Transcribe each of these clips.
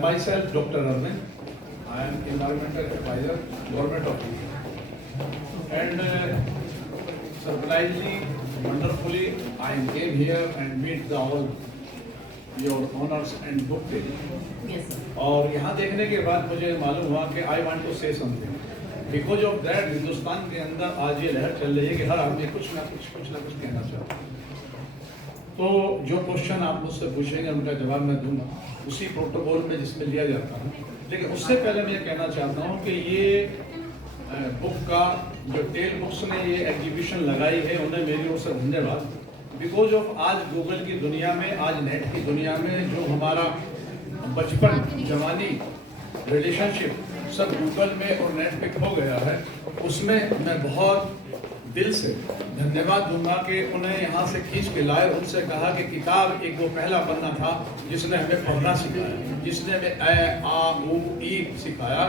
Myself, Dr. Arvind. I am environmental advisor, Government of India. And surprisingly, wonderfully, I came here and meet all your honors and book reading. Yes, sir. और यहाँ देखने के बाद मुझे मालूम हुआ कि I want to say something because of that Hindustan के अंदर आज ये लहर चल रही है कि हर आदमी कुछ ना कुछ कहना चाहता है। तो जो क्वेश्चन आप मुझसे पूछेंगे उनका जवाब मैं दूंगा उसी प्रोटोकॉल में जिसमें लिया जाता है। लेकिन उससे पहले मैं ये कहना चाहता हूँ कि ये बुक का जो टेल बुक्स ने ये एग्जीबिशन लगाई है उन्हें मेरी ओर से धन्यवाद। बिकॉज ऑफ आज गूगल की दुनिया में, आज नेट की दुनिया में जो हमारा बचपन जवानी रिलेशनशिप सब गूगल में और नेट पे खो गया है, उसमें मैं बहुत दिल से धन्यवाद दूंगा कि उन्हें यहाँ से खींच के लाए। उनसे कहा कि किताब एक वो पहला पन्ना था जिसने हमें पढ़ना सिखाया, जिसने हमें ए आ उ ई सिखाया,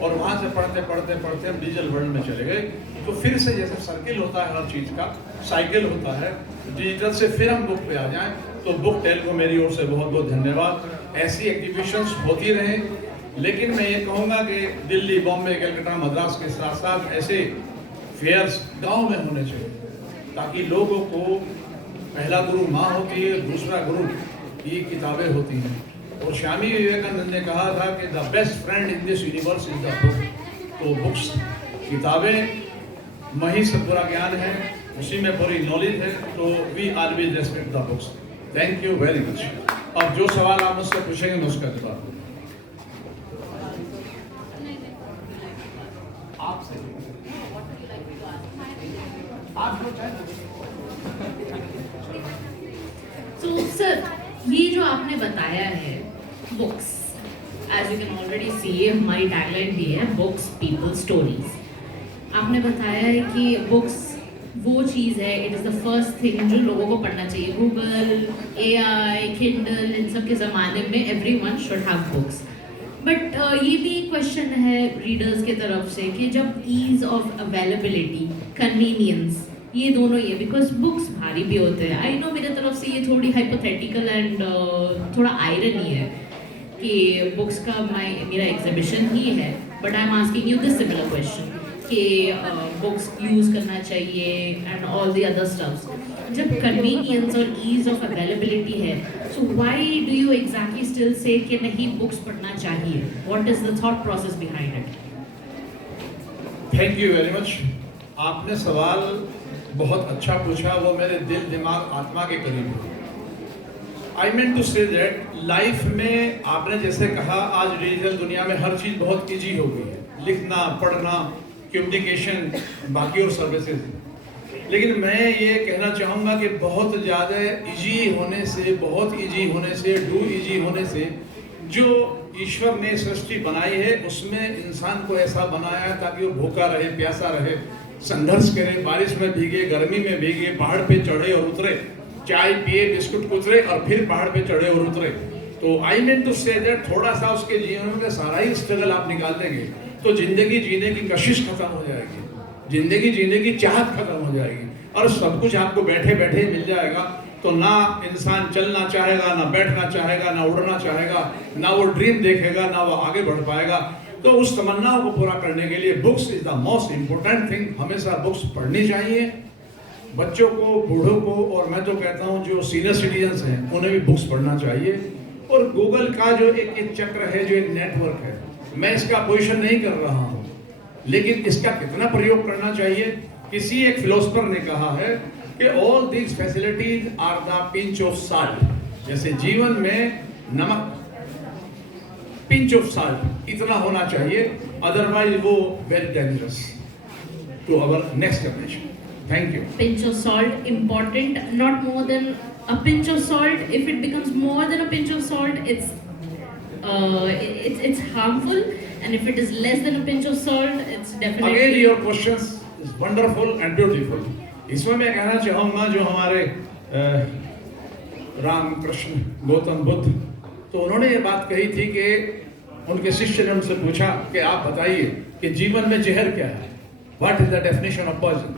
और वहाँ से पढ़ते पढ़ते पढ़ते हम डिजिटल वर्ल्ड में चले गए। तो फिर से जैसे सर्किल होता है हर चीज़ का, साइकिल होता है, डिजिटल से फिर हम बुक पे आ जाएं। तो बुक टेल को मेरी ओर से बहुत बहुत धन्यवाद। ऐसी एग्जीबिशंस होती रहें, लेकिन मैं ये कहूँगा कि दिल्ली, बॉम्बे, कलकत्ता, मद्रास के साथ साथ ऐसे फेयर्स गांव में होने चाहिए ताकि लोगों को पहला गुरु माँ होती है, दूसरा गुरु ये किताबें होती हैं। और स्वामी विवेकानंद ने कहा था कि the best friend in this universe is the book. तो बुक्स, किताबें वहीं से पूरा ज्ञान है, उसी में पूरी नॉलेज है। तो we always respect the books. Thank you very much. अब जो सवाल आप मुझसे पूछेंगे मैं उसका जवाब दूंगा। आपसे आप जो चाहें। So, sir, ये जो आपने बताया है books, as you can already see हमारी टैगलाइन भी है बुक्स पीपल स्टोरीज। आपने बताया है कि बुक्स वो चीज़ है, it is the first thing जो लोगों को पढ़ना चाहिए। गूगल, AI, किंडल, इन सब के ज़माने में everyone should have books. But ये भी एक क्वेश्चन है रीडर्स के तरफ से कि जब ईज़ ऑफ अवेलेबिलिटी, कन्वीनियंस, ये दोनों ही है, बिकॉज बुक्स भारी भी होते हैं। आई नो मेरे तरफ से ये थोड़ी हाइपोथेटिकल एंड थोड़ा आयरनी है कि बुक्स का मेरा एग्जिबिशन ही है, but I am asking you this similar question कि बुक्स यूज़ करना चाहिए and all the other stuffs. जब कन्वीनियंस और ईज ऑफ अवेलेबिलिटी है, so why do you exactly still say कि नहीं बुक्स पढ़ना चाहिए? What is the thought process behind it? Thank you very much. आपने सवाल बहुत अच्छा पूछा, वो मेरे दिल, दिमाग, आत्मा के करीब है। I mean to say that life में आपने जैसे कहा आज डिजिटल दुनिया में हर चीज़ बहुत ईजी हो गई है, लिखना, पढ़ना, कम्युनिकेशन, बाकी और सर्विसेज। लेकिन मैं ये कहना चाहूँगा कि बहुत ज़्यादा ईजी होने से, बहुत ईजी होने से, टू ईजी होने से, जो ईश्वर ने सृष्टि बनाई है उसमें इंसान को ऐसा बनाया ताकि वो भूखा रहे, प्यासा रहे, संघर्ष करे, बारिश में भीगे, गर्मी में भीगे, पहाड़ पे चढ़े और उतरे, चाय पिए, बिस्कुट कुतरे और फिर पहाड़ पे चढ़े और उतरे। तो I mean to say that थोड़ा सा उसके जीवन में सारा ही स्ट्रगल आप निकाल देंगे तो जिंदगी जीने की कशिश खत्म हो जाएगी, जिंदगी जीने की चाहत खत्म हो जाएगी, और सब कुछ आपको बैठे बैठे ही मिल जाएगा। तो ना इंसान चलना चाहेगा, ना बैठना चाहेगा, ना उड़ना चाहेगा, ना वो ड्रीम देखेगा, ना वो आगे बढ़ पाएगा। तो उस तमन्नाओं को पूरा करने के लिए books is the most important thing. हमेशा बुक्स पढ़नी चाहिए, बच्चों को, बूढ़ों को, और मैं तो कहता हूँ जो सीनियर सिटीजन्स हैं उन्हें भी बुक्स पढ़ना चाहिए। और गूगल का जो एक चक्र है, जो एक नेटवर्क है, मैं इसका अपोजिशन नहीं कर रहा हूँ, लेकिन इसका कितना प्रयोग करना चाहिए। किसी एक फिलोसफर ने कहा है कि all these facilities are the pinch of salt. जैसे जीवन में नमक, पिंच ऑफ साल्ट इतना होना चाहिए, अदरवाइज वो very dangerous to our next generation. Thank you. Pinch of salt important, not more than a pinch of salt. If it becomes more than a pinch of salt, it's harmful, and if it is less than a pinch of salt, it's definitely. Again, your questions is wonderful and beautiful. इसमें मैं कहना चाहूँगा जो हमारे राम, कृष्ण, गौतम बुद्ध, तो उन्होंने ये बात कही थी कि उनके शिष्य ने उनसे पूछा कि आप बताइए कि जीवन में जहर क्या है, what is the definition of poison.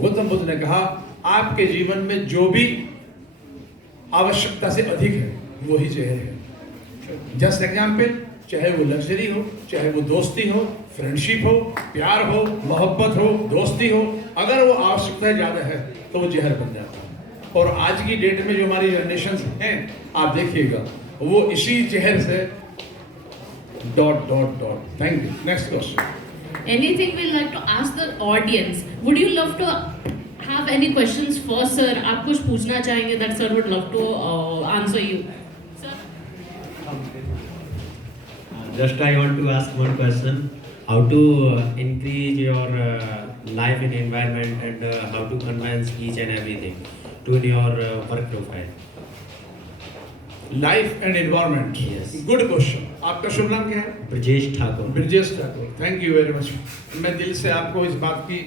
Gautam Buddha ने कहा आपके जीवन में जो भी आवश्यकता से अधिक है वही जहर है। जस्ट एग्जाम्पल, चाहे वो लग्जरी हो, चाहे वो दोस्ती हो, फ्रेंडशिप हो, प्यार हो, मोहब्बत हो, दोस्ती हो, अगर वो आवश्यकता ज़्यादा है तो वो जहर बन जाता है। और आज की डेट में जो हमारी जनरेशन हैं, आप देखिएगा वो इसी जहर से dot dot dot. Thank you. Next question. Anything we'd like to ask the audience? Would you love to have any questions for sir? आप कुछ पूछना चाहेंगे that sir would love to answer you? Sir? Just I want to ask one question. How to increase your life in environment and how to convince each and everything to your work profile? Life and environment, Yes. Good question. आपका शुभ नाम क्या है? Brajesh Thakur. Brajesh Thakur, thank you very much. मैं दिल से आपको इस बात की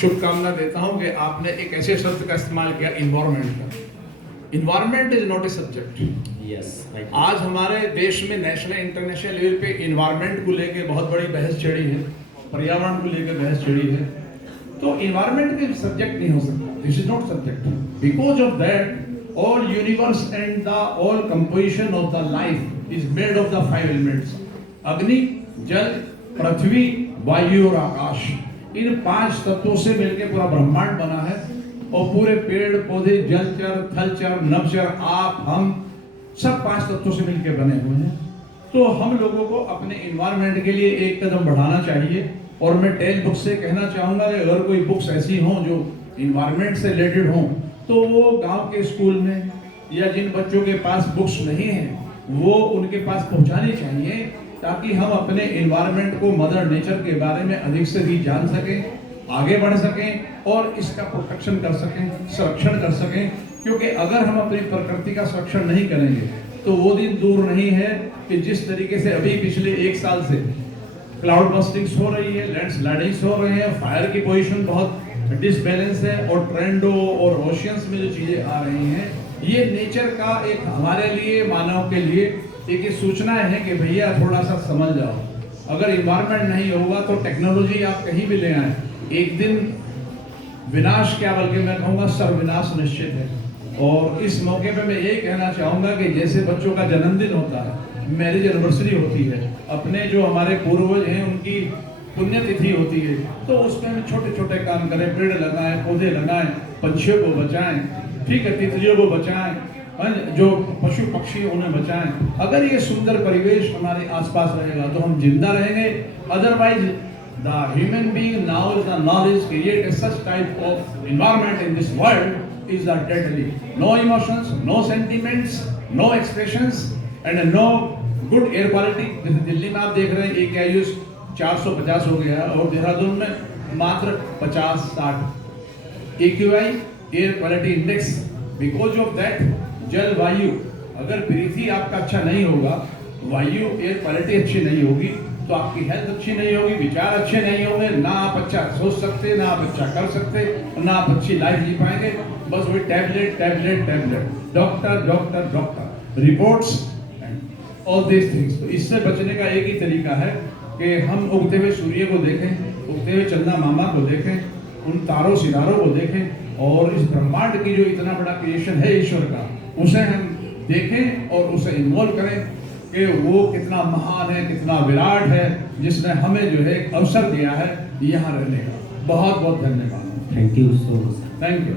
शुभकामना देता हूं कि आपने एक ऐसे शब्द का इस्तेमाल किया, इन्वायरमेंट का। Environment is not a subject. Yes. Right. आज हमारे देश में नेशनल इंटरनेशनल लेवल पे इन्वायरमेंट को लेके बहुत बड़ी बहस छिड़ी है, पर्यावरण को लेकर बहस छिड़ी है। तो इन्वायरमेंट के सब्जेक्ट नहीं हो सकता, this is not subject. Because of that all universe and the all composition of the life is made of the 5 elements: अग्नि, जल, पृथ्वी, वायु और आकाश। इन 5 तत्वों से मिलकर पूरा ब्रह्मांड बना है। और पूरे पेड़ पौधे, जलचर, थलचर, नभचर, आप, हम सब 5 तत्वों से मिलकर बने हुए हैं। तो हम लोगों को अपने इन्वायरमेंट के लिए एक कदम बढ़ाना चाहिए। और मैं टेल बुक से कहना चाहूँगा कि अगर कोई बुक्स ऐसी हों जो इन्वायरमेंट से रिलेटेड हों तो वो गांव के स्कूल में या जिन बच्चों के पास बुक्स नहीं हैं वो उनके पास पहुंचानी चाहिए, ताकि हम अपने एनवायरनमेंट को, मदर नेचर के बारे में अधिक से अधिक जान सकें, आगे बढ़ सकें और इसका प्रोटेक्शन कर सकें, संरक्षण कर सकें। क्योंकि अगर हम अपनी प्रकृति का संरक्षण नहीं करेंगे तो वो दिन दूर नहीं है कि जिस तरीके से अभी पिछले 1 साल से क्लाउड बस्टिंग्स हो रही है, लैंडस्लाइडिंग्स हो रहे हैं, फायर की पोजीशन बहुत डिसबैलेंस है, और ट्रेंडो और ओशियंस में जो चीजें आ रही हैं, ये नेचर का एक हमारे लिए, मानव के लिए एक सूचना है कि भैया थोड़ा सा समझ जाओ। अगर इन्वायरमेंट नहीं होगा तो टेक्नोलॉजी आप कहीं भी ले आए, एक दिन विनाश, क्या बल्कि मैं कहूँगा सर्वविनाश निश्चित है। और इस मौके पे मैं यही कहना चाहूँगा कि जैसे बच्चों का जन्मदिन होता है, मैरिज एनिवर्सरी होती है, अपने जो हमारे पूर्वज हैं उनकी पुण्यतिथि होती है, तो उसमें हम छोटे छोटे काम करें, पेड़ लगाएं, पौधे लगाएं, पंछियों को बचाएं, ठीक है, तितलियों को बचाएं, जो पशु पक्षी उन्हें बचाएं। अगर ये सुंदर परिवेश हमारे आसपास रहेगा तो हम जिंदा रहेंगे। Otherwise the human being now is the knowledge create such type of environment in this world is the deadly. No emotions, no sentiments, no expressions and no good air quality. जैसे दिल्ली में आप देख रहे हैं एक आयुष 450 हो गया और देहरादून में मात्र 50-60। AQI air quality index. Because of that जल वायु, अगर पृथ्वी आपका अच्छा नहीं होगा, वायु एयर क्वालिटी अच्छी नहीं होगी तो आपकी हेल्थ अच्छी नहीं होगी, विचार अच्छे नहीं होंगे, ना आप अच्छा सोच सकते, ना आप अच्छा कर सकते, ना आप अच्छी लाइफ जी पाएंगे। बस वही tablet tablet tablet, doctor doctor doctor, reports and all this things. तो इससे बचने का एक ही तरीका है कि हम उगते हुए सूर्य को देखें, उगते हुए चंदा मामा को देखें, उन तारों सितारों को देखें, और इस ब्रह्मांड की जो इतना बड़ा क्रिएशन है ईश्वर का, उसे हम देखें और उसे इन्वॉल्व करें कि वो कितना महान है, कितना विराट है, जिसने हमें जो है एक अवसर दिया है यहाँ रहने का। बहुत बहुत धन्यवाद। Thank you so much. Thank you.